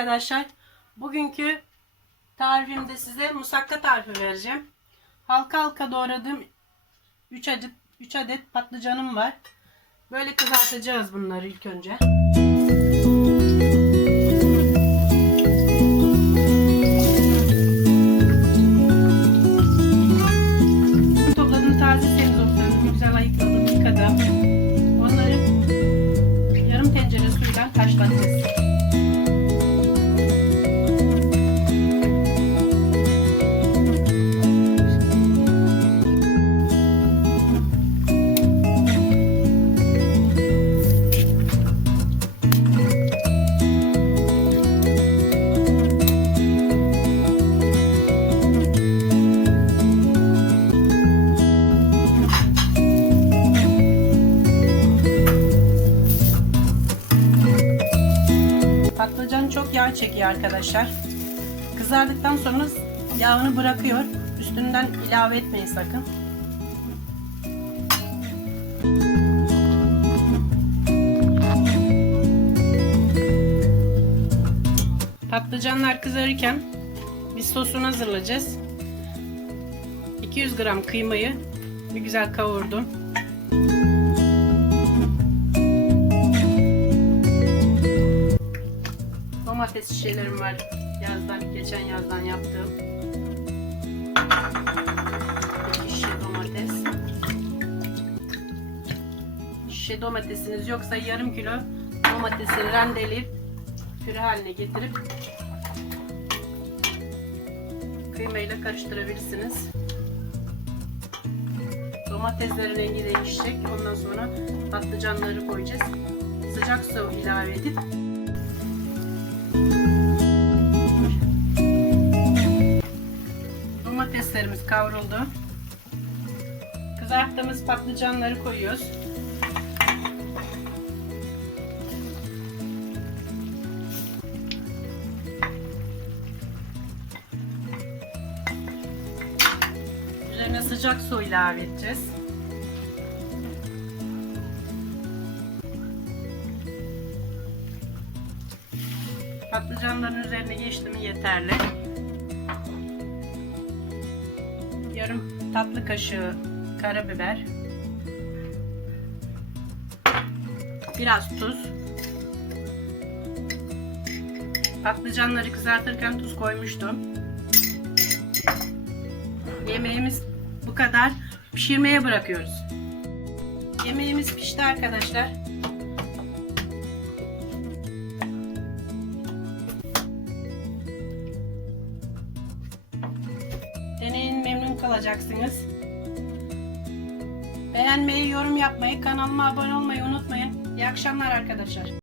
arkadaşlar. Bugünkü tarifimde size musakka tarifi vereceğim. Halka halka doğradığım 3 adet, 3 adet patlıcanım var. Böyle kızartacağız bunları ilk önce. Yağ çekiyor arkadaşlar. Kızardıktan sonra yağını bırakıyor. Üstünden ilave etmeyin sakın. Patlıcanlar kızarırken biz sosunu hazırlayacağız. 200 gram kıymayı bir güzel kavurdum. Domates şişelerim var. Yazdan, geçen yazdan yaptığım. İki şişe domates. Şişe domatesiniz yoksa yarım kilo domatesi rendeleyip püre haline getirip kıymayla karıştırabilirsiniz. Domateslerin rengi değişecek. Ondan sonra patlıcanları koyacağız. Sıcak su ilave edip Domateslerimiz kavruldu. Kızarttığımız patlıcanları koyuyoruz. Üzerine sıcak su ilave edeceğiz. Patlıcanların üzerine geçti mi yeterli. Yarım tatlı kaşığı karabiber. Biraz tuz. Patlıcanları kızartırken tuz koymuştum. Yemeğimiz bu kadar. Pişirmeye bırakıyoruz. Yemeğimiz pişti arkadaşlar. Kalacaksınız. Beğenmeyi, yorum yapmayı, kanalıma abone olmayı unutmayın. İyi akşamlar arkadaşlar.